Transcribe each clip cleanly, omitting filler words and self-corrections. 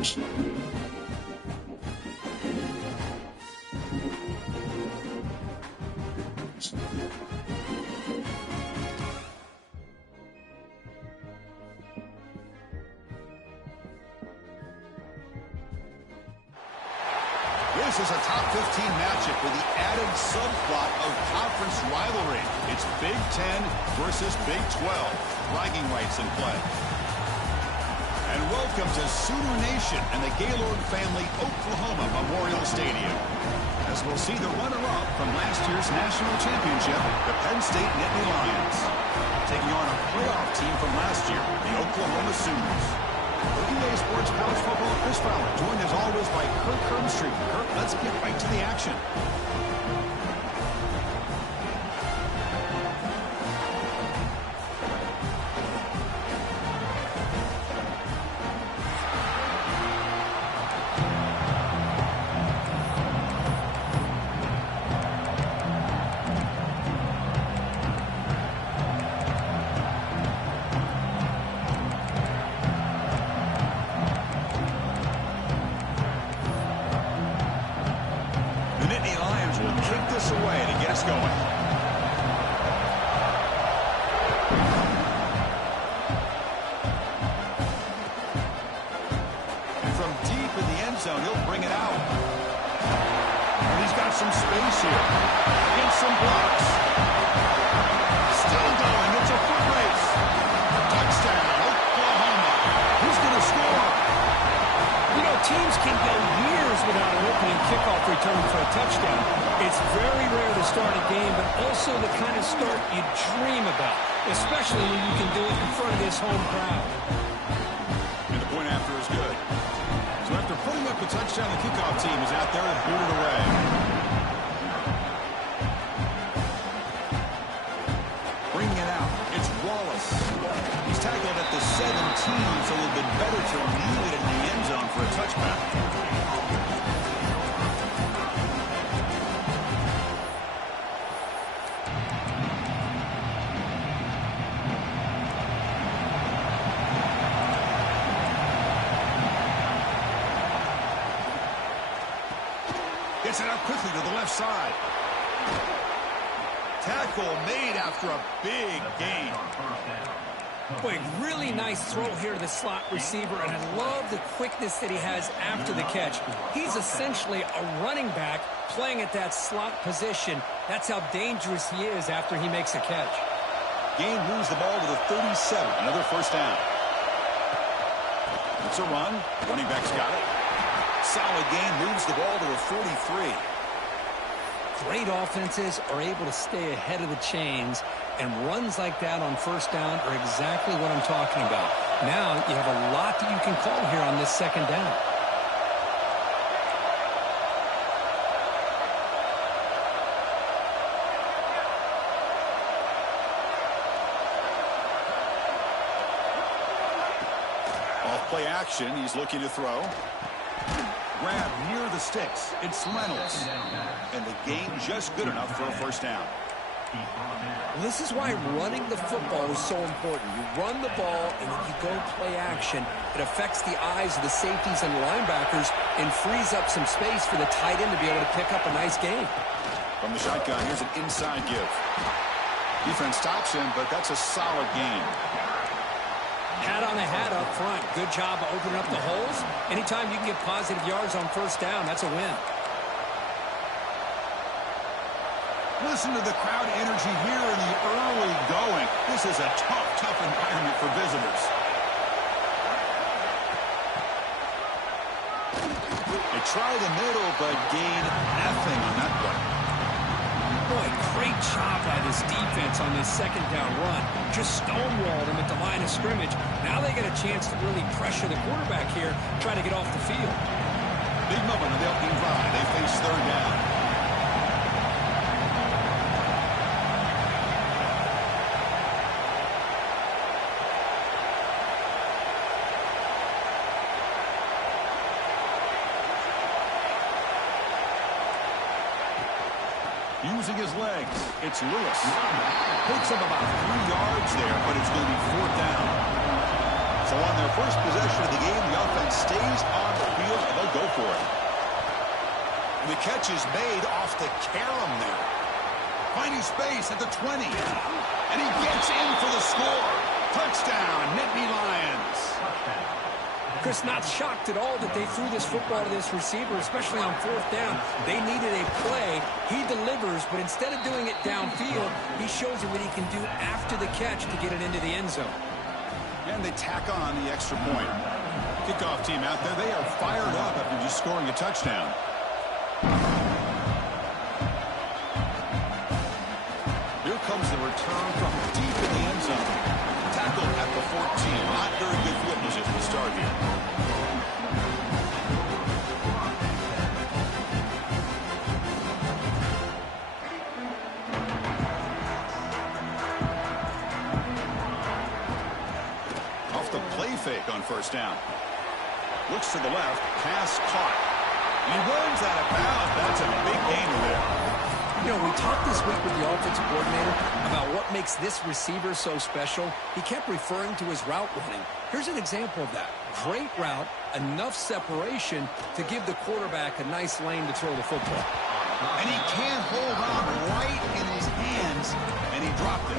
This is a top 15 matchup with the added subplot of conference rivalry. It's Big 10 versus Big 12. Bragging rights in play. And welcome to Sooner Nation and the Gaylord family Oklahoma Memorial Stadium. As we'll see the runner-up from last year's national championship, the Penn State Nittany Lions. Taking on a playoff team from last year, the Oklahoma Sooners. For EA Sports College Football, Chris Fowler, joined as always by Kirk Hermstreet. Kirk, let's get right to the action. Away to get us going. And from deep in the end zone, he'll bring it out. And he's got some space here. And some blocks. Still going. It's a foot race. Touchdown, Oklahoma. Who's going to score? You know, teams can go years without an opening kickoff return for a touchdown. It's very rare to start a game, but also the kind of start you dream about, especially when you can do it in front of this home crowd. And the point after is good. So after putting up a touchdown, the kickoff team is out there to boot it away. Bringing it out, it's Wallace. He's tackled at the 17, so it would have been better to leave it in the end zone for a touchback. Gets it out quickly to the left side. Tackle made after a big gain. Boy, really nice throw here to the slot receiver, and I love the quickness that he has after the catch. He's essentially a running back playing at that slot position. That's how dangerous he is after he makes a catch. Gain moves the ball to the 37, another first down. It's a run. Running back's got it. Solid gain, moves the ball to the 43. Great offenses are able to stay ahead of the chains, and runs like that on first down are exactly what I'm talking about. Now you have a lot that you can call here on this second down. Off play action, he's looking to throw. Grab near the sticks. It's Reynolds. And the gain just good enough for a first down. Well, this is why running the football is so important. You run the ball, and then you go play action. It affects the eyes of the safeties and linebackers and frees up some space for the tight end to be able to pick up a nice gain. From the shotgun, here's an inside give. Defense stops him, but that's a solid gain. Hat on the hat up front. Good job of opening up the holes. Anytime you can get positive yards on first down, that's a win. Listen to the crowd energy here in the early going. This is a tough environment for visitors. They try the middle, but gain nothing on that play. Boy, great job by this defense on this second down run. Just stonewalled him at the line of scrimmage. Now they get a chance to really pressure the quarterback here, try to get off the field. Big moment on the opening drive. They face third down. Using his legs, it's Lewis. Picks up about 3 yards there, but it's going to be fourth down. So on their first possession of the game, the offense stays on the field, and they'll go for it. And the catch is made off the carom there. Finding space at the 20. And he gets in for the score. Touchdown, Nittany Lions. Chris, not shocked at all that they threw this football to this receiver, especially on 4th down. They needed a play. He delivers, but instead of doing it downfield, he shows you what he can do after the catch to get it into the end zone. And they tack on the extra point. Kickoff team out there, they are fired up after just scoring a touchdown. Here comes the return from deep in the end zone. Tackle at the 14. Not very good field position to start here. Off the play fake on 1st down. Looks to the left. Pass caught. And he runs out of bounds. That's a big gain there. You know, we talked this week with the offensive coordinator about what makes this receiver so special. He kept referring to his route running. Here's an example of that. Great route, enough separation to give the quarterback a nice lane to throw the football. And he can't hold on right in his hands, and he dropped it.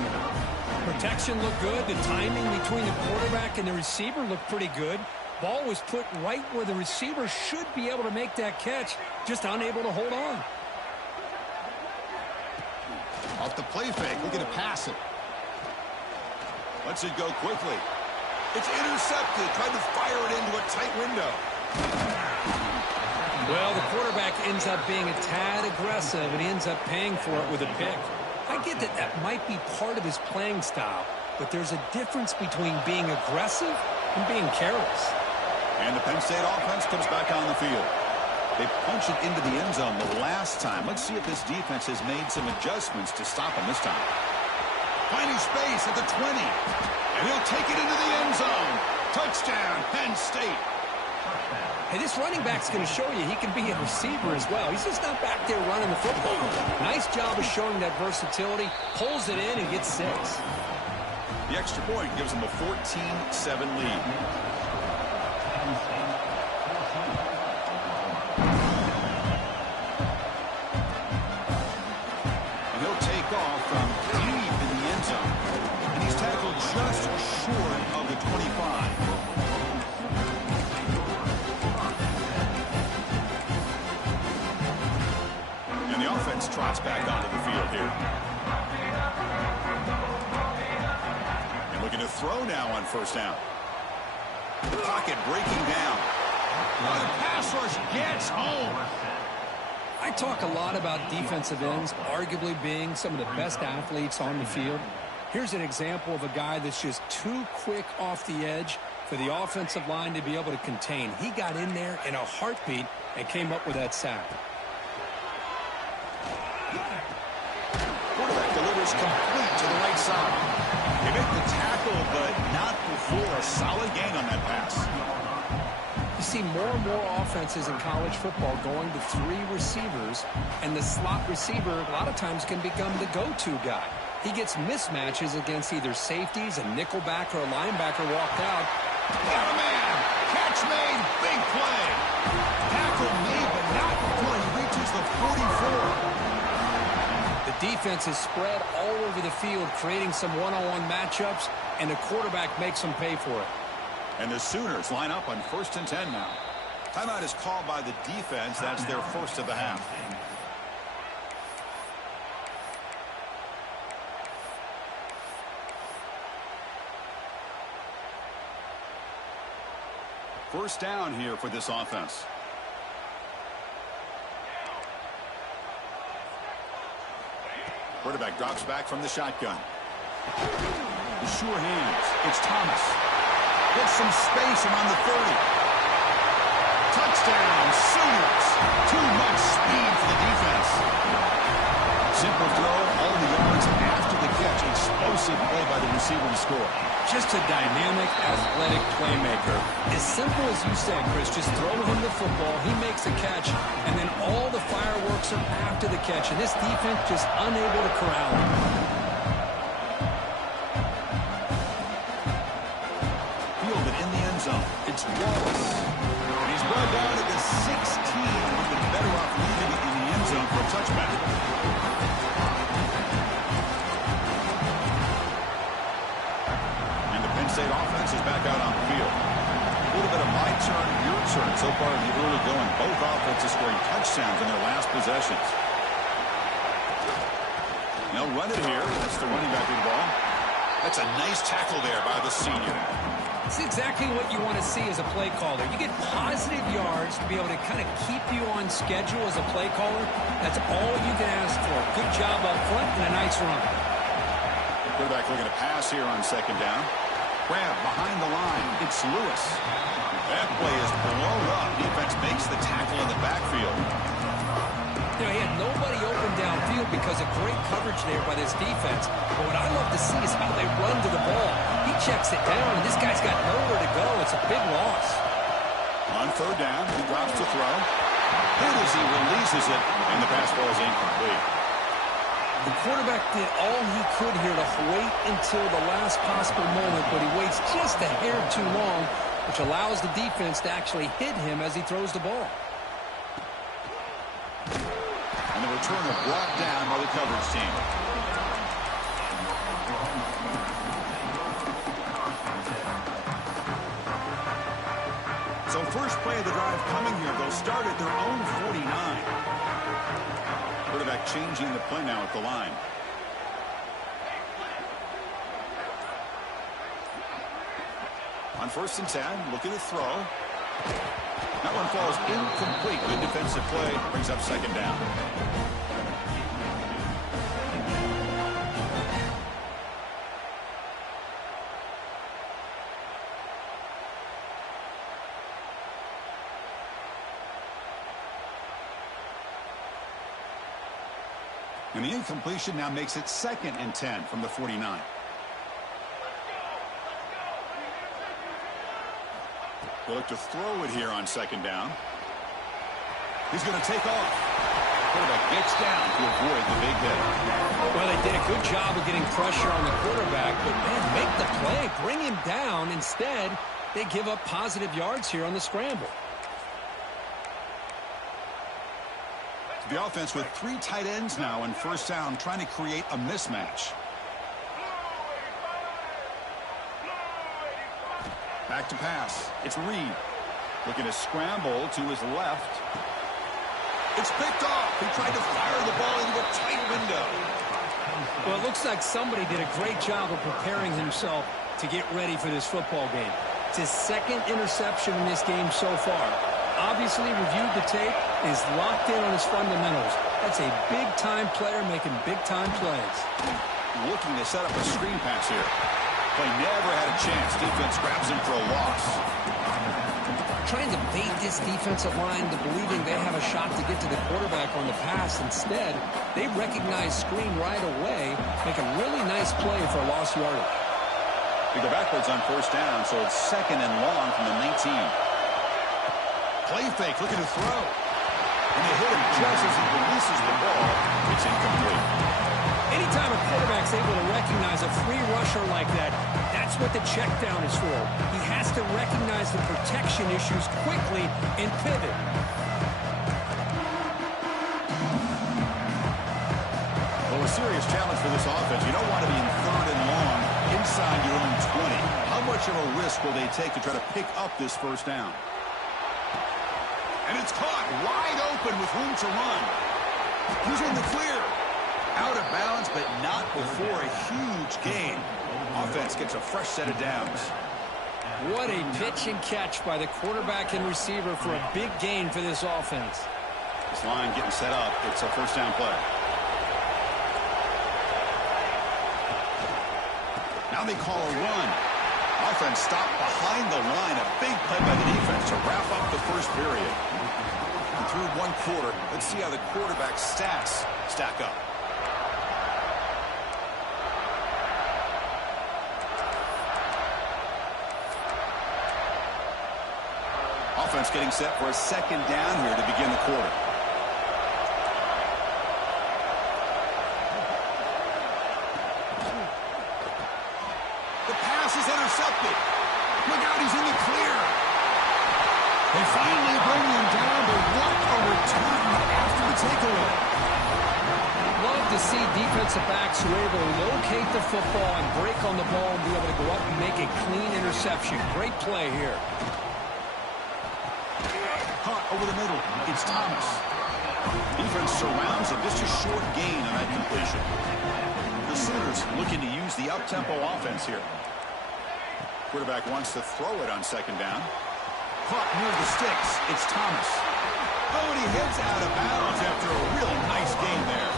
Protection looked good. The timing between the quarterback and the receiver looked pretty good. Ball was put right where the receiver should be able to make that catch, just unable to hold on. Off the play fake, looking to pass it. Lets it go quickly. It's intercepted. Tried to fire it into a tight window. Well, the quarterback ends up being a tad aggressive, and he ends up paying for it with a pick. I get that that might be part of his playing style, but there's a difference between being aggressive and being careless. And the Penn State offense comes back on the field. They punch it into the end zone the last time. Let's see if this defense has made some adjustments to stop him this time. Finding space at the 20. And he'll take it into the end zone. Touchdown, Penn State. Hey, this running back's going to show you he can be a receiver as well. He's just not back there running the football. Nice job of showing that versatility. Pulls it in and gets 6. The extra point gives them a 14-7 lead. Off from deep in the end zone. And he's tackled just short of the 25. And the offense trots back onto the field here. And looking to throw now on 1st down. The pocket breaking down. Oh, the pass rush gets home. I talk a lot about defensive ends arguably being some of the best athletes on the field. Here's an example of a guy that's just too quick off the edge for the offensive line to be able to contain. He got in there in a heartbeat and came up with that sack. Quarterback delivers complete to the right side. He made the tackle, but not before a solid gain on that pass. You see more and more offenses in college football going to 3 receivers, and the slot receiver a lot of times can become the go-to guy. He gets mismatches against either safeties, a nickelback, or a linebacker walked out. Got a man! Catch made! Big play! Tackle made, but not before he reaches the 44. The defense is spread all over the field, creating some one-on-one matchups, and the quarterback makes them pay for it. And the Sooners line up on 1st and 10 now. Timeout is called by the defense. That's their first of the half. First down here for this offense. Quarterback drops back from the shotgun. Sure hands. It's Thomas. Gets some space around the 30. Touchdown, Sooners. Too much speed for the defense. Simple throw, all the yards after the catch. Explosive play by the receiver to score. Just a dynamic, athletic playmaker. As simple as you said, Chris, just throw him the football, he makes a catch, and then all the fireworks are after the catch, and this defense just unable to corral him. It's Wallace. And he's brought down to the 16. Would have been better off leaving it in the end zone for a touchback. And the Penn State offense is back out on the field. A little bit of my turn, your turn so far in the early going. Both offenses scoring touchdowns in their last possessions. They'll run it here. That's the running back with the ball. That's a nice tackle there by the senior. It's exactly what you want to see as a play caller. You get positive yards to be able to kind of keep you on schedule as a play caller. That's all you can ask for. Good job up front and a nice run. Quarterback looking to pass here on second down. Grab behind the line. It's Lewis. That play is blown up. Defense makes the tackle in the backfield. You know, he had nobody open downfield because of great coverage there by this defense. But what I love to see is how they run to the ball. He checks it down, and this guy's got nowhere to go. It's a big loss. On third down, he drops to throw. Hit as he releases it, and the pass ball is incomplete. The quarterback did all he could here to wait until the last possible moment, but he waits just a hair too long, which allows the defense to actually hit him as he throws the ball. And the returner brought down by the coverage team. So first play of the drive coming here. They'll start at their own 49. Quarterback changing the play now at the line. On 1st and 10, looking to throw. That one falls incomplete. Good defensive play. Brings up second down. And the incompletion now makes it 2nd and 10 from the 49. They'll look to throw it here on second down. He's going to take off. Quarterback gets down to avoid the big hit. Well, they did a good job of getting pressure on the quarterback, but, man, make the play. Bring him down. Instead, they give up positive yards here on the scramble. The offense with 3 tight ends now in first down, trying to create a mismatch. Back to pass. It's Reed. Looking to scramble to his left. It's picked off. He tried to fire the ball into a tight window. Well, it looks like somebody did a great job of preparing himself to get ready for this football game. It's his 2nd interception in this game so far. Obviously reviewed the tape, is locked in on his fundamentals. That's a big-time player making big-time plays. Looking to set up a screen pass here. Play never had a chance. Defense grabs him for a loss. Trying to bait this defensive line to believing they have a shot to get to the quarterback on the pass. Instead, they recognize screen right away, make a really nice play for a lost yardage. They go backwards on first down, so it's 2nd and long from the 19. Play fake, looking to throw. And they hit him just as he releases the ball. It's incomplete. Anytime a quarterback's able to recognize a free rusher like that, that's what the check down is for. He has to recognize the protection issues quickly and pivot. Well, a serious challenge for this offense. You don't want to be in 3rd and long inside your own 20. How much of a risk will they take to try to pick up this first down? And it's caught wide open with room to run. He's in the clear. Out of bounds, but not before a huge gain. Offense gets a fresh set of downs. What a pitch and catch by the quarterback and receiver for a big gain for this offense. This line getting set up. It's a first down play. Now they call a run. Offense stopped behind the line. A big play by the defense to wrap up the first period. And through one quarter, let's see how the quarterback's stats stack up. Offense getting set for a second down here to begin the quarter. The pass is intercepted. Look out, he's in the clear. They finally bring him down, but what a return after the takeaway. Love to see defensive backs who are able to locate the football and break on the ball and be able to go up and make a clean interception. Great play here. Caught over the middle. It's Thomas. Defense surrounds him. Just a short gain on that completion. The Sooners looking to use the up-tempo offense here. Quarterback wants to throw it on second down. Caught near the sticks. It's Thomas. Oh, and he heads out of bounds after a real nice gain there.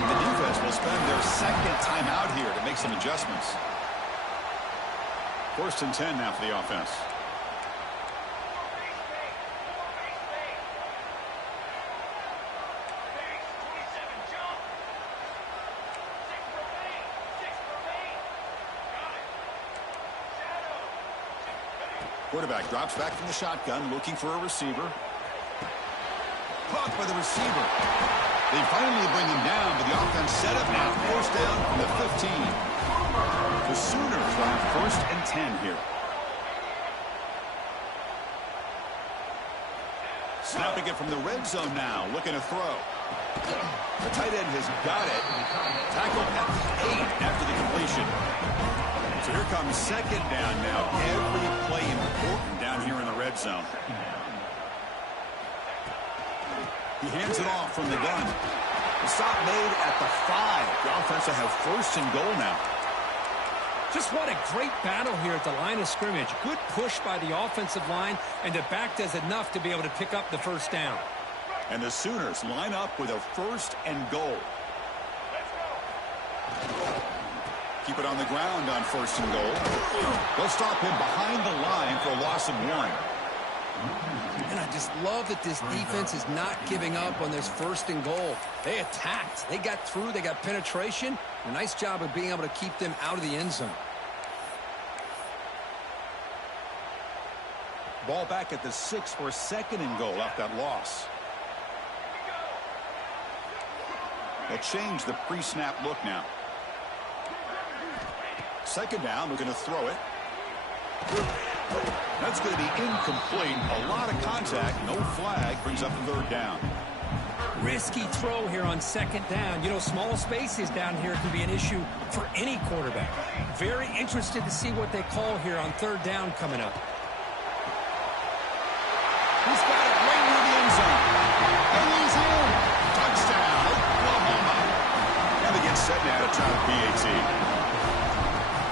The defense will spend their second timeout here to make some adjustments. 1st and 10 now for the offense. Quarterback drops back from the shotgun, looking for a receiver. Caught by the receiver. They finally bring him down, but the offense set up now. 4th down from the 15. The Sooners will have 1st and 10 here. Snapping it from the red zone now, looking to throw. The tight end has got it. Tackled at the 8 after the completion. So here comes second down now. Every play important down here in the red zone. He hands it off from the gun. The stop made at the 5. The offense will have 1st and goal now. Just what a great battle here at the line of scrimmage. Good push by the offensive line, and the back does enough to be able to pick up the 1st down. And the Sooners line up with a 1st and goal. Keep it on the ground on 1st and goal. They'll stop him behind the line for a loss of 1. And I just love that this defense is not giving up on this 1st and goal. They attacked. They got through. They got penetration. A nice job of being able to keep them out of the end zone. Ball back at the 6 for 2nd and goal after that loss. They'll change the pre-snap look now. 2nd down, we're going to throw it. That's going to be incomplete. A lot of contact, no flag, brings up the 3rd down. Risky throw here on 2nd down. You know, small spaces down here can be an issue for any quarterback. Very interested to see what they call here on 3rd down coming up. He's got it right near the end zone. And he's in. Touchdown, Oklahoma. Now they get set now to try the PAT.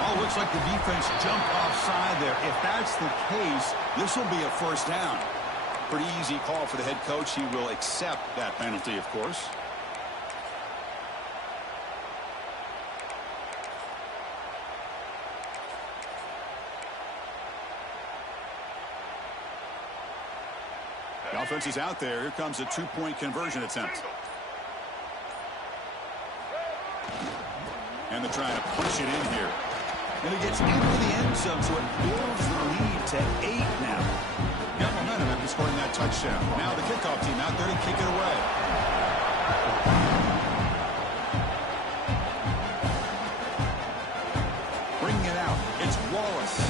Oh, looks like the defense jumped offside there. If that's the case, this will be a 1st down. Pretty easy call for the head coach. He will accept that penalty, of course. The offense is out there. Here comes a 2-point conversion attempt. And they're trying to push it in here. And it gets into the end zone, so it builds the lead to 8 now. Got momentum after scoring that touchdown. Now the kickoff team out there to kick it away. Bringing it out. It's Wallace.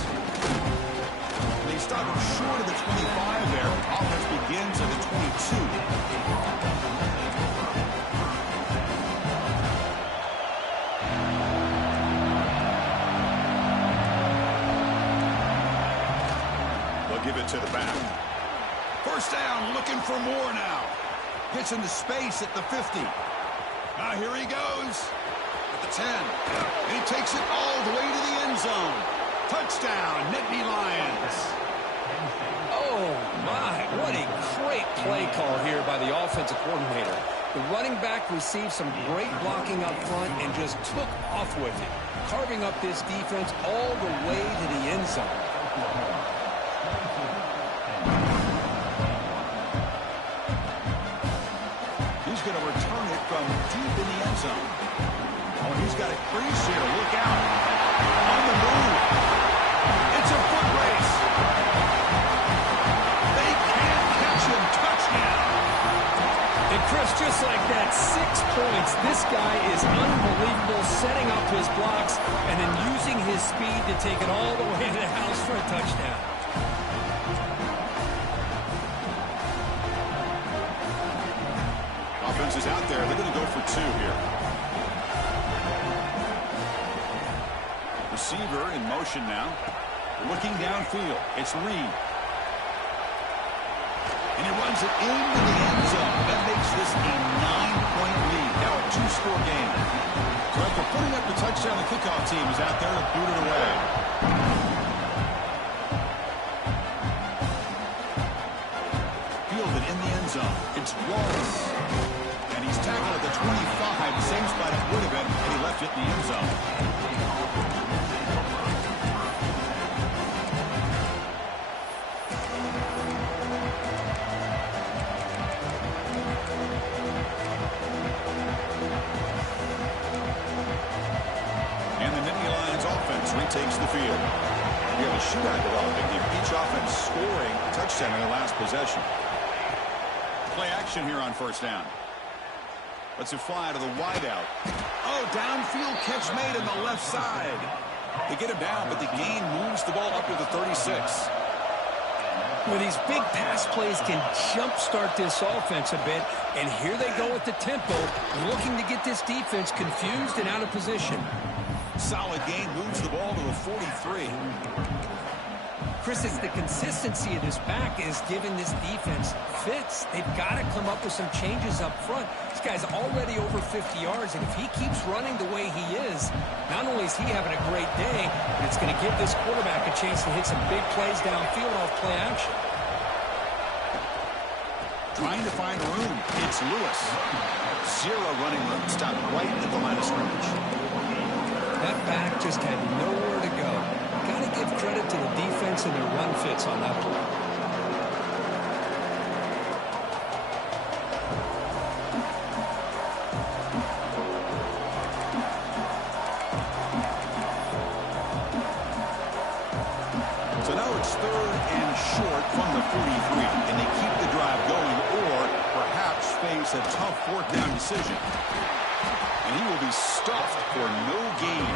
They stop him short of the 25 there. Offense begins at the 22. Give it to the back. 1st down, looking for more now. Gets into space at the 50. Now here he goes. At the 10. And he takes it all the way to the end zone. Touchdown, Nittany Lions. Oh, my. What a great play call here by the offensive coordinator. The running back received some great blocking up front and just took off with it, carving up this defense all the way to the end zone. He's going to return it from deep in the end zone. Oh, he's got a crease here. Look out. On the move. It's a foot race. They can't catch him. Touchdown. And Chris, just like that, 6 points. This guy is unbelievable, setting up his blocks and then using his speed to take it all the way to the house for a touchdown. defense is out there. They're going to go for 2 here. Receiver in motion now. Looking downfield. It's Reed. And he runs it into the end zone. That makes this a 9-point lead. Now a 2-score game. So after putting up the touchdown, the kickoff team is out there to boot it away. Fielded in the end zone. It's Wallace. And he's tackled at the 25, the same spot it would have been, and he left it in the end zone. Takes the field. We have a shootout developing here. Each offense scoring a touchdown in their last possession. Play action here on first down. Lets it fly to the wideout. Oh, downfield catch made on the left side. They get him down, but the gain moves the ball up to the 36. Well, these big pass plays can jumpstart this offense a bit, and here they go at the tempo, looking to get this defense confused and out of position. Solid gain, moves the ball to the 43. Chris, it's the consistency of this back is giving this defense fits. They've got to come up with some changes up front. This guy's already over 50 yards, and if he keeps running the way he is, not only is he having a great day, but it's going to give this quarterback a chance to hit some big plays downfield off play action. Trying to find room. It's Lewis. Zero running room. Stopped right at the line of scrimmage. That back just had nowhere to go. Got to give credit to the defense and their run fits on that play. So now it's 3rd and short from the 43. And they keep the drive going or perhaps face a tough 4th down decision. And he will be stuffed for no gain.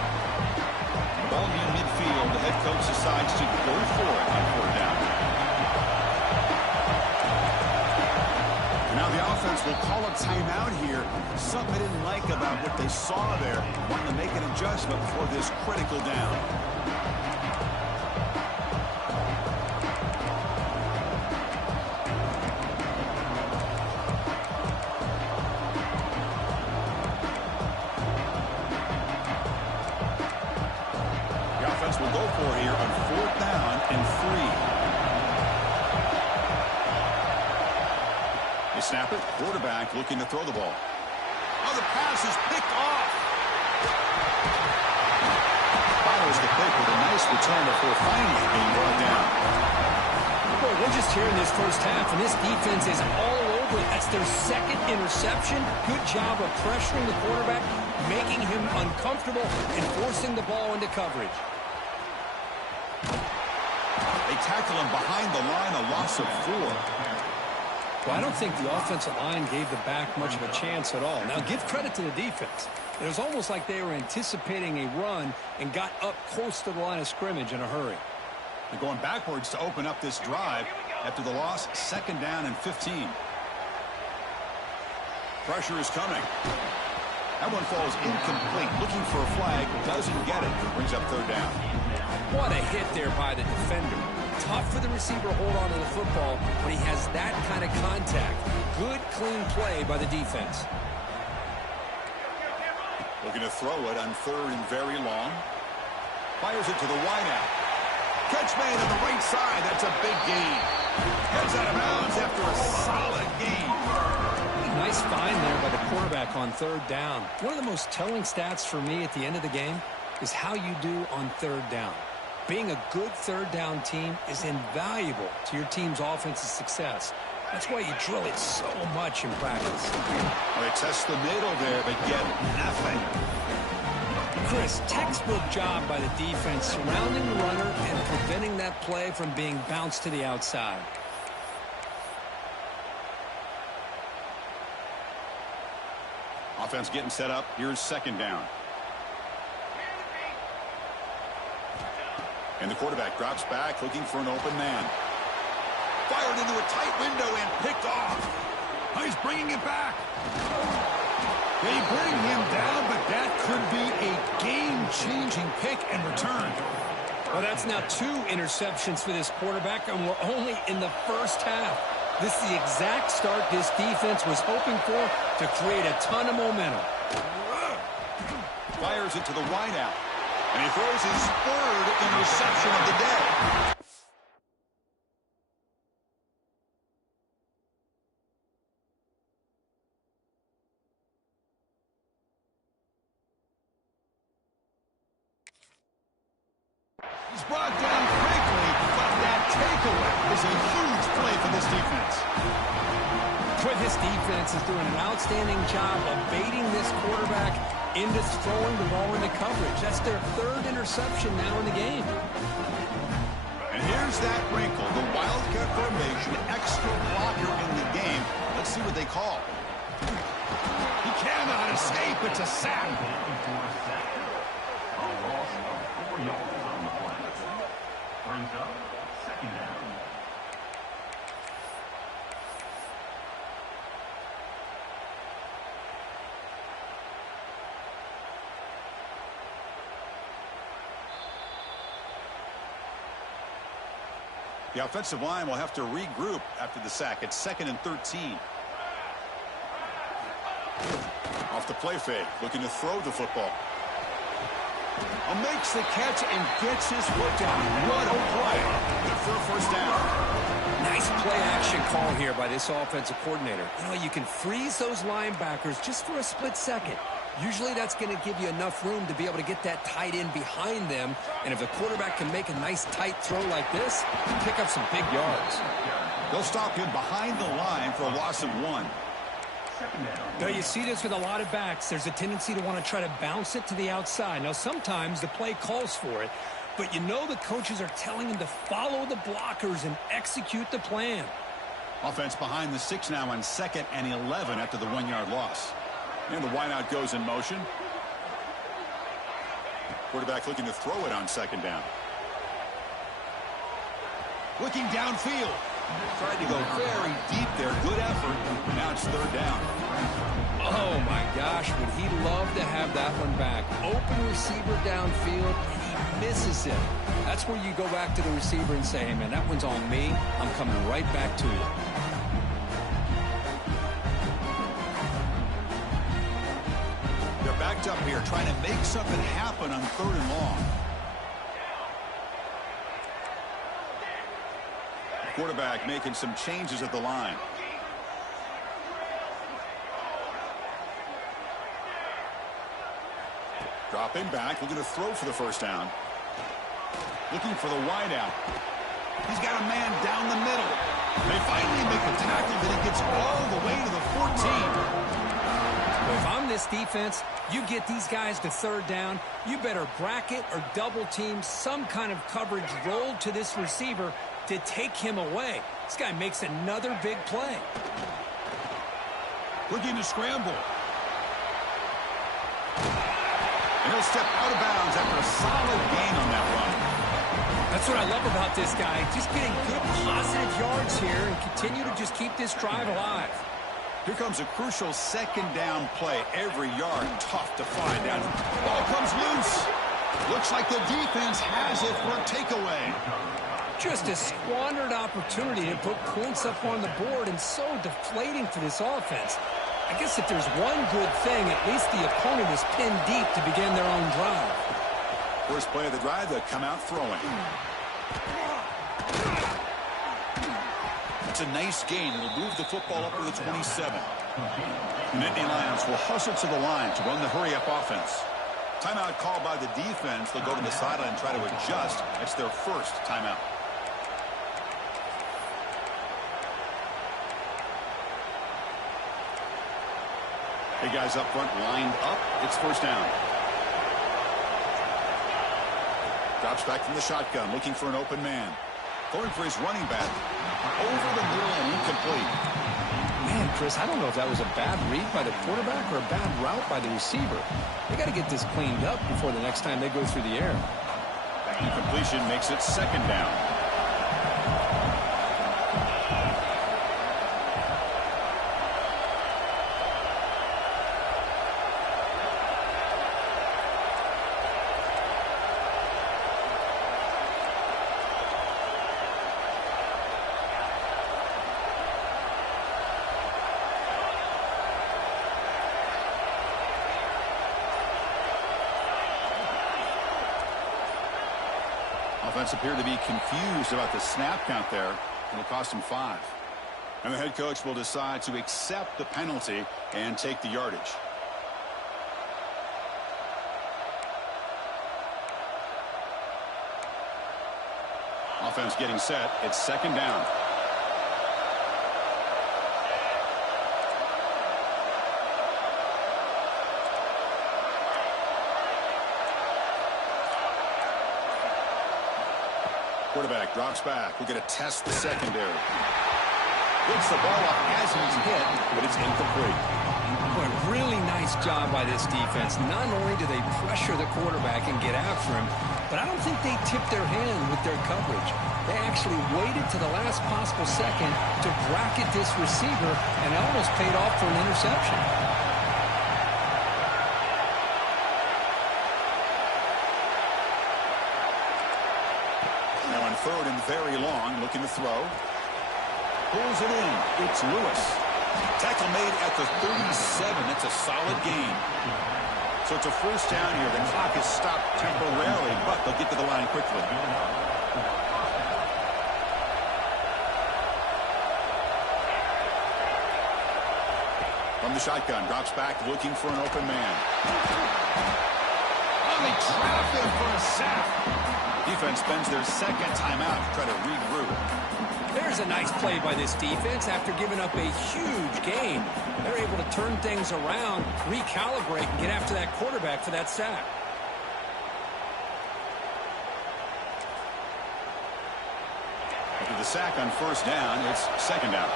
Ball near midfield. The head coach decides to go for it on 4th down. And now the offense will call a timeout here. Something they didn't like about what they saw there. Wanting to make an adjustment for this critical down. Will go for it here on 4th down and 3. They snap it. Quarterback looking to throw the ball. Oh, the pass is picked off. Follows the pick with a nice return before finally being brought down. Boy, we're just here in this first half, and this defense is all over it. That's their 2nd interception. Good job of pressuring the quarterback, making him uncomfortable, and forcing the ball into coverage. They tackle him behind the line, a loss of 4. Well, I don't think the offensive line gave the back much of a chance at all. Now, give credit to the defense. It was almost like they were anticipating a run and got up close to the line of scrimmage in a hurry. They're going backwards to open up this drive after the loss, 2nd down and 15. Pressure is coming. That one falls incomplete. Looking for a flag, doesn't get it. Brings up 3rd down. What a hit there by the defender. Tough for the receiver to hold on to the football when he has that kind of contact. Good, clean play by the defense. Looking to throw it on 3rd and very long. Fires it to the wideout. Catch made on the right side. That's a big gain. Heads out of bounds after a solid gain. Nice find there by the quarterback on 3rd down. One of the most telling stats for me at the end of the game is how you do on 3rd down. Being a good 3rd down team is invaluable to your team's offensive success. That's why you drill it so much in practice. Well, they test the middle there, but get nothing. Chris, textbook job by the defense surrounding the runner and preventing that play from being bounced to the outside. Offense getting set up. Here's 2nd down. And the quarterback drops back, looking for an open man. Fired into a tight window and picked off. Oh, he's bringing it back. They bring him down, but that could be a game-changing pick and return. Well, that's now 2 interceptions for this quarterback, and we're only in the first half. This is the exact start this defense was hoping for to create a ton of momentum. Fires it to the wideout. And he throws his 3rd interception of the day. He's brought down quickly, but that takeaway is a huge play for this defense. But this defense is doing an outstanding job of baiting this quarterback into throwing the ball into coverage. That's their 3rd interception now in the game. And here's that wrinkle, the Wildcat formation, extra blocker in the game. Let's see what they call. He cannot escape. It's a sack. Brings up 2nd down. The offensive line will have to regroup after the sack. It's 2nd and 13. Off the play fake, looking to throw the football. Makes the catch and gets his foot down. What a play. Good for a 1st down. Nice play-action call here by this offensive coordinator. You know, you can freeze those linebackers just for a split second. Usually that's going to give you enough room to be able to get that tight end behind them. And if the quarterback can make a nice tight throw like this, pick up some big yards. They'll stop him behind the line for a loss of 1. Now, you see this with a lot of backs. There's a tendency to want to try to bounce it to the outside. Now, sometimes the play calls for it, but you know the coaches are telling him to follow the blockers and execute the plan. Offense behind the 6 now on 2nd and 11 after the 1-yard loss. And the wideout goes in motion. Quarterback looking to throw it on 2nd down. Looking downfield. Tried to go very deep there. Good effort. Now it's 3rd down. Oh, my gosh. Would he love to have that one back? Open receiver downfield, and he misses it. That's where you go back to the receiver and say, hey, man, that one's on me. I'm coming right back to you. They're backed up here trying to make something happen on 3rd and long. Quarterback making some changes at the line. Dropping back, looking to throw for the 1st down. Looking for the wideout. He's got a man down the middle. They finally make the tackle, but he gets all the way to the 14. If I'm this defense, you get these guys to 3rd down, you better bracket or double team some kind of coverage rolled to this receiver to take him away. This guy makes another big play. Looking to scramble. And he'll step out of bounds after a solid gain on that run. That's what I love about this guy. Just getting good positive yards here and continue to just keep this drive alive. Here comes a crucial 2nd down play. Every yard tough to find out. Ball comes loose. Looks like the defense has it for a takeaway. Just a squandered opportunity to put points up on the board, and so deflating for this offense. I guess if there's one good thing, at least the opponent is pinned deep to begin their own drive. First play of the drive, they'll come out throwing. It's a nice gain. It'll move the football up to the 27. The Nittany Lions will hustle to the line to run the hurry-up offense. Timeout called by the defense. They'll go to the sideline and try to adjust. It's their 1st timeout. Hey, guys up front lined up. It's 1st down. Drops back from the shotgun, looking for an open man. Going for his running back. Over the middle and incomplete. Man, Chris, I don't know if that was a bad read by the quarterback or a bad route by the receiver. They got to get this cleaned up before the next time they go through the air. Incompletion makes it 2nd down. Offense appeared to be confused about the snap count there. It'll cost him 5. And the head coach will decide to accept the penalty and take the yardage. Offense getting set. It's 2nd down. Quarterback drops back. We're going to test the secondary. Gets the ball off as he's hit, but it's incomplete. Boy, really nice job by this defense. Not only do they pressure the quarterback and get after him, but I don't think they tipped their hand with their coverage. They actually waited to the last possible second to bracket this receiver, and it almost paid off for an interception. Now on 3rd and very long, looking to throw. Pulls it in. It's Lewis. Tackle made at the 37. That's a solid gain. So it's a 1st down here. The clock is stopped temporarily, but they'll get to the line quickly. From the shotgun, drops back looking for an open man. Oh, they trap him for a sack. Defense spends their 2nd timeout to try to regroup. There's a nice play by this defense after giving up a huge gain. They're able to turn things around, recalibrate, and get after that quarterback for that sack. After the sack on 1st down, it's 2nd down.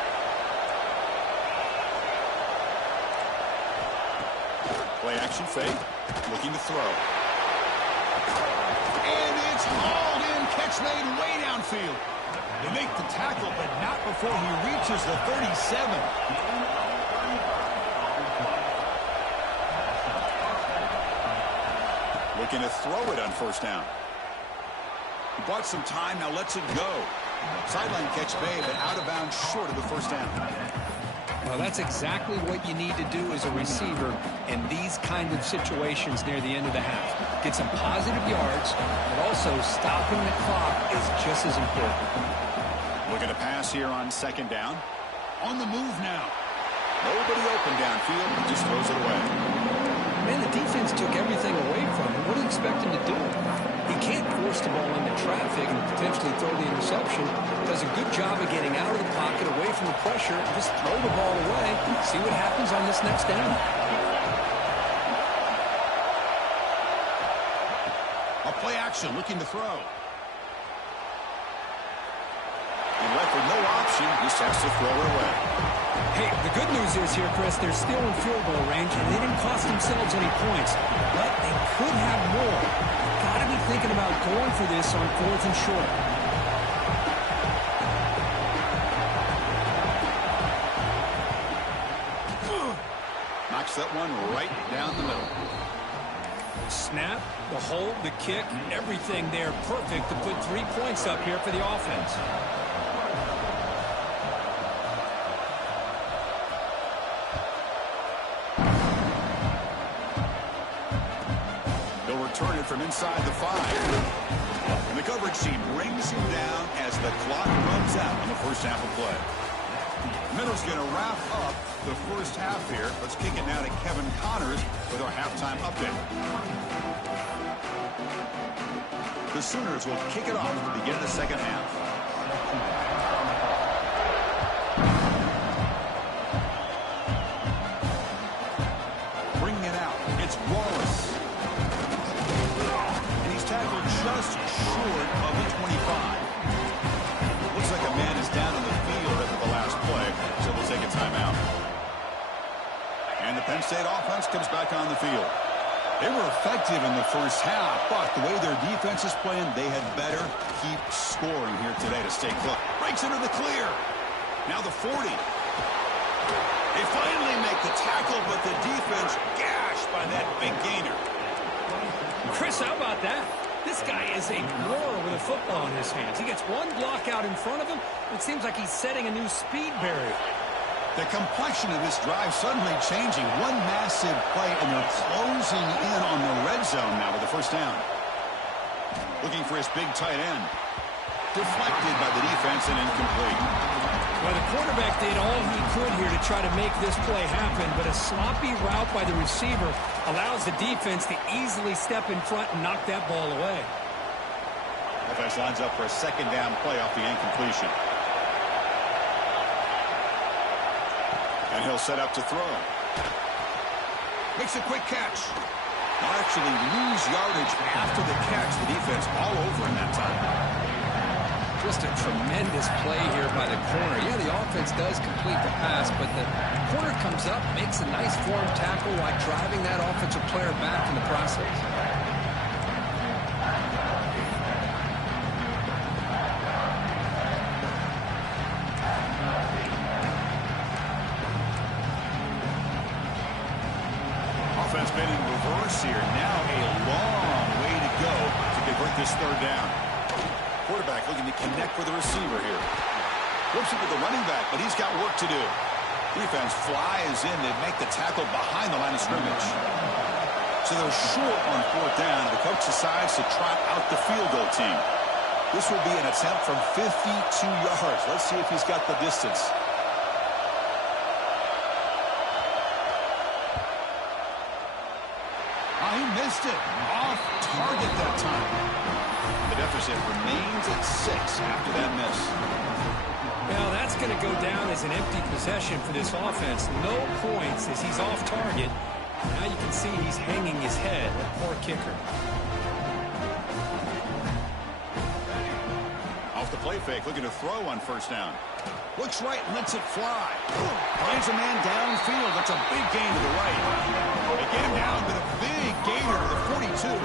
Play action fake, looking to throw. And it's hauled in, catch made way downfield. They make the tackle, but not before he reaches the 37. Looking to throw it on 1st down. He bought some time, now lets it go. Sideline catch made, but out of bounds short of the 1st down. Well, that's exactly what you need to do as a receiver in these kind of situations near the end of the half. Get some positive yards, but also stopping the clock is just as important. Looking to pass here on 2nd down. On the move now. Nobody open downfield. He just throws it away. Man, the defense took everything away from him. What do you expect him to do? He can't force the ball into traffic and potentially throw the interception. Does a good job of getting out of the pocket, away from the pressure, and just throw the ball away. See what happens on this next down. A play action, looking to throw. He left with no option, just has to throw it away. Hey, the good news is here, Chris, they're still in field goal range, and they didn't cost themselves any points. But they could have more. Got to be thinking about going for this on 4th and short. Knocks that one right down the middle. Snap, the hold, the kick, everything there perfect to put 3 points up here for the offense. They'll return it from inside the 5. And the coverage team brings him down as the clock runs out on the 1st half of play. Minnows going to wrap up the 1st half here. Let's kick it now to Kevin Connors with our halftime update. The Sooners will kick it off to begin the 2nd half. Bringing it out, it's Wallace. And he's tackled just short of the 25. Looks like a man is down on the field after the last play, so we'll take a timeout. And the Penn State offense comes back on the field. They were effective in the 1st half, but the way their defense is playing, they had better keep scoring here today to stay close. Breaks into the clear. Now the 40. They finally make the tackle, but the defense gashed by that big gainer. Chris, how about that? This guy is a war with a football in his hands. He gets one block out in front of him. It seems like he's setting a new speed barrier. The complexion of this drive suddenly changing. One massive play, and they're closing in on the red zone now with the 1st down. Looking for his big tight end. Deflected by the defense and incomplete. Well, the quarterback did all he could here to try to make this play happen, but a sloppy route by the receiver allows the defense to easily step in front and knock that ball away. Offense lines up for a second down play off the incompletion. And he'll set up to throw. Makes a quick catch. They'll actually lose yardage after the catch. The defense all over him that time. Just a tremendous play here by the corner. Yeah, the offense does complete the pass, but the corner comes up, makes a nice form tackle while driving that offensive player back in the process. Offense been in reverse here. Now a long way to go to convert this third down. Quarterback looking to connect with the receiver here. Flips it to the running back, but he's got work to do. Defense flies in to make the tackle behind the line of scrimmage. So they're short on fourth down. The coach decides to trot out the field goal team. This will be an attempt from 52 yards. Let's see if he's got the distance. He missed it. Off target that time. The deficit remains at 6 after that miss. Well, that's going to go down as an empty possession for this offense. No points as he's off target. Now you can see he's hanging his head. That poor kicker. Off the play fake, looking to throw on first down. Looks right, lets it fly. Finds a man downfield. That's a big gain to the right. They get him down with a big gainer to the 42.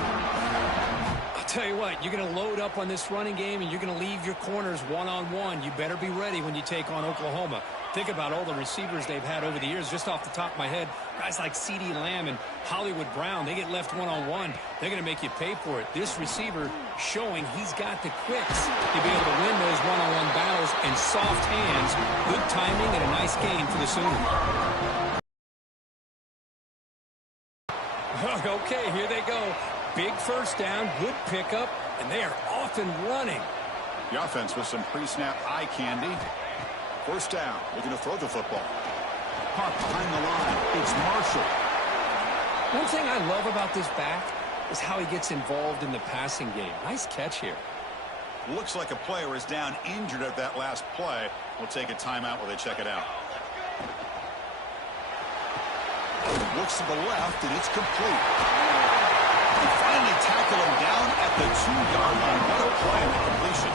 I'll tell you what, you're going to load up on this running game and you're going to leave your corners one-on-one. You better be ready when you take on Oklahoma. Think about all the receivers they've had over the years. Just off the top of my head, guys like CeeDee Lamb and Hollywood Brown, they get left one-on-one. They're going to make you pay for it. This receiver showing he's got the quicks to be able to win those one-on-one battles and soft hands. Good timing and a nice gain for the Sooners. Okay, here they go. Big first down, good pickup, and they are off and running. The offense with some pre-snap eye candy. First down, looking to throw the football. Caught behind the line. It's Marshall. One thing I love about this back is how he gets involved in the passing game. Nice catch here. Looks like a player is down injured at that last play. We'll take a timeout while they check it out. Looks to the left, and it's complete. They finally tackle him down at the 2-yard line. What a play in the completion.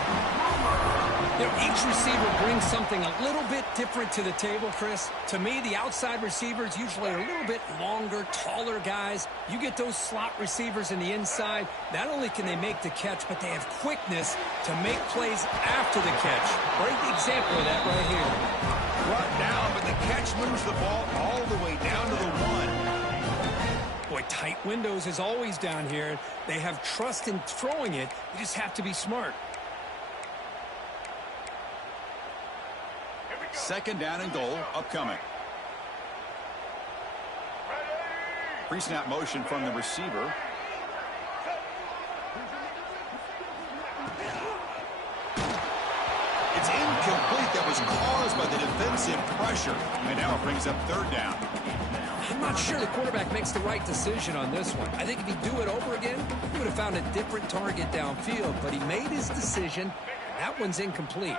You know, each receiver brings something a little bit different to the table, Chris. To me, the outside receivers usually are a little bit longer, taller guys. You get those slot receivers in the inside, not only can they make the catch, but they have quickness to make plays after the catch. Great example of that right here. Brought down, but the catch moves the ball all the way down to the 1. Boy, tight windows is always down here. They have trust in throwing it. You just have to be smart. Second down and goal upcoming. Pre-snap motion from the receiver. It's incomplete. That was caused by the defensive pressure. And now it brings up third down. I'm not sure the quarterback makes the right decision on this one. I think if he'd do it over again, he would have found a different target downfield. But he made his decision. That one's incomplete.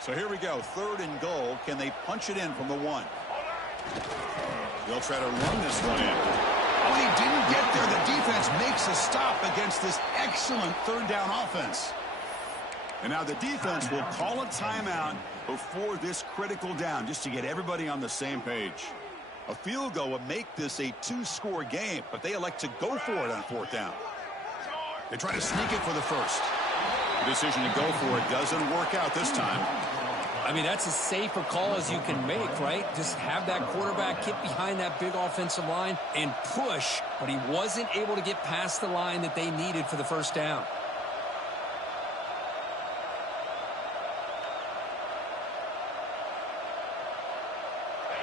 So here we go, third and goal. Can they punch it in from the 1? They'll try to run this one in. Oh, he didn't get there. The defense makes a stop against this excellent third down offense. And now the defense will call a timeout before this critical down, just to get everybody on the same page. A field goal would make this a 2-score game, but they elect to go for it on fourth down. They try to sneak it for the first. The decision to go for it doesn't work out this time. I mean, that's as safe a call as you can make, right? Just have that quarterback get behind that big offensive line and push, but he wasn't able to get past the line that they needed for the first down.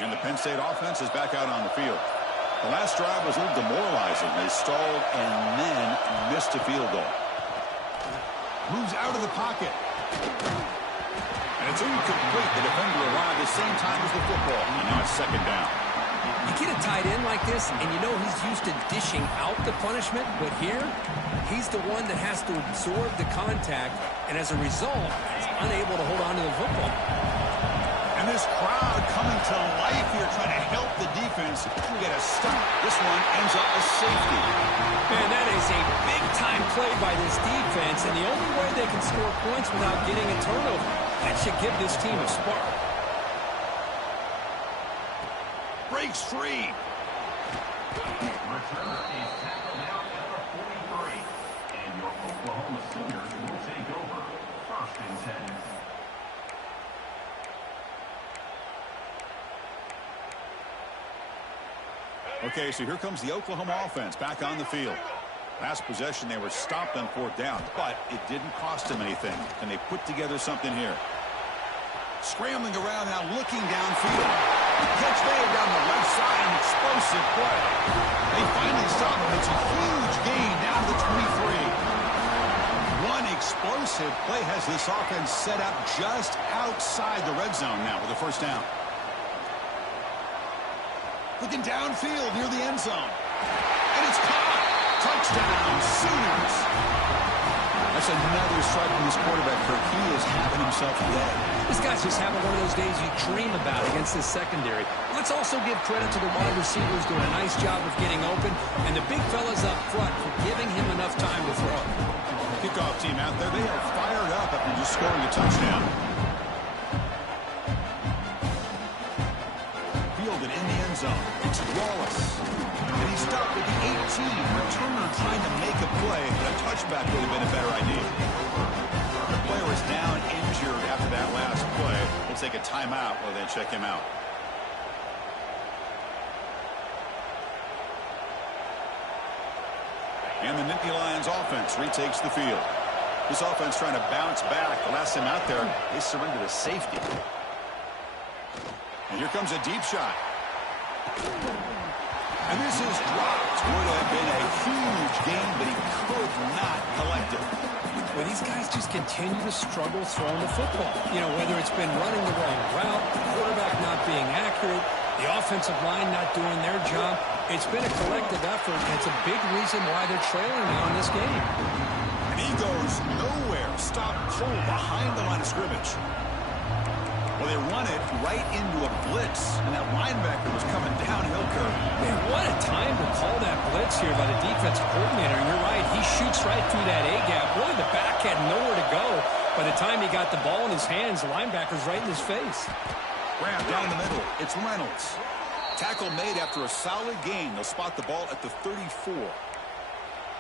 And the Penn State offense is back out on the field. The last drive was a little demoralizing. They stalled and then missed a field goal. Moves out of the pocket. And it's incomplete. The defender arrived the same time as the football. And now it's second down. You get a tight end like this, and you know he's used to dishing out the punishment, but here, he's the one that has to absorb the contact, and as a result, he's unable to hold on to the football. And this crowd coming to life here, trying to help the defense get a stop. This one ends up a safety. Man, that is a big-time play by this defense, and the only way they can score points without getting a turnover. That should give this team a spark. Breaks free. Returner is tackled out at the 43. And your Oklahoma Sooners will take over. First and 10. Okay, so here comes the Oklahoma offense back on the field. Last possession, they were stopped on fourth down, but it didn't cost them anything. And they put together something here. Scrambling around now, looking downfield. Catch made down the left side, an explosive play. They finally stop him. It's a huge gain down to the 23. One explosive play has this offense set up just outside the red zone now with a first down. Looking downfield near the end zone. And it's caught. Touchdown, Sooners. That's another strike from this quarterback, Kirk. He is having himself a day. This guy's just having one of those days you dream about against this secondary. Let's also give credit to the wide receivers doing a nice job of getting open, and the big fellas up front for giving him enough time to throw. Kickoff team out there, they are fired up after just scoring a touchdown. Fielded in the end zone. It's Wallace. And he stopped at the 18. Returner trying to make a play, but a touchback would have been a better idea. The player was down injured after that last play. We'll take a timeout while they check him out. And the Nittany Lions offense retakes the field. This offense trying to bounce back. The last time out there, they surrendered a safety. And here comes a deep shot. And this is dropped. Would have been a huge gain, but he could not collect it. Well, these guys just continue to struggle throwing the football. You know, whether it's been running the wrong route, the quarterback not being accurate, the offensive line not doing their job. It's been a collective effort, and it's a big reason why they're trailing now in this game. And he goes nowhere. Stop cold behind the line of scrimmage. Well, they run it right into a blitz, and that linebacker was coming downhill curve. Man, what a time to call that blitz here by the defensive coordinator. And you're right, he shoots right through that A-gap. Really, the back had nowhere to go. By the time he got the ball in his hands, the linebacker's right in his face. Grab down the middle. It's Reynolds. Tackle made after a solid gain. They'll spot the ball at the 34.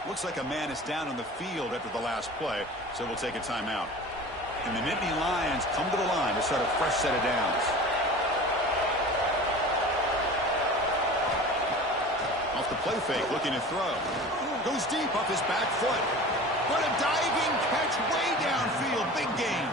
Looks like a man is down on the field after the last play, so we'll take a timeout. And the Nittany Lions come to the line to start a fresh set of downs. Off the play fake, looking to throw. Goes deep off his back foot. What a diving catch way downfield. Big gain.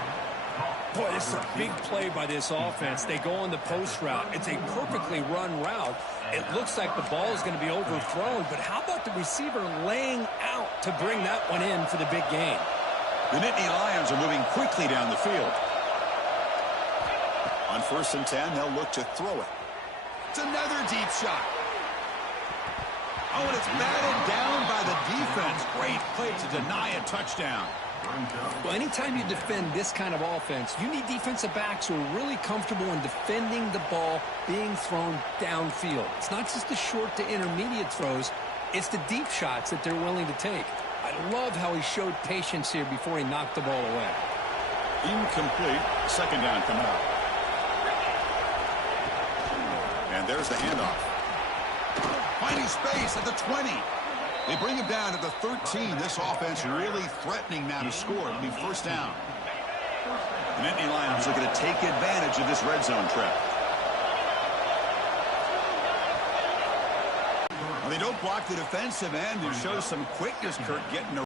Boy, this is a big play by this offense. They go on the post route. It's a perfectly run route. It looks like the ball is going to be overthrown, but how about the receiver laying out to bring that one in for the big gain? The Nittany Lions are moving quickly down the field. On 1st and 10, they'll look to throw it. It's another deep shot. Oh, and it's batted down by the defense. Great play to deny a touchdown. Well, anytime you defend this kind of offense, you need defensive backs who are really comfortable in defending the ball being thrown downfield. It's not just the short to intermediate throws. It's the deep shots that they're willing to take. I love how he showed patience here before he knocked the ball away. Incomplete. Second down coming up. And there's the handoff. Finding space at the 20. They bring him down at the 13. This offense really threatening now to score. It'll be first down. The Nittany Lions looking to take advantage of this red zone trap. Well, they don't block the defensive end and show some quickness, Kirk, getting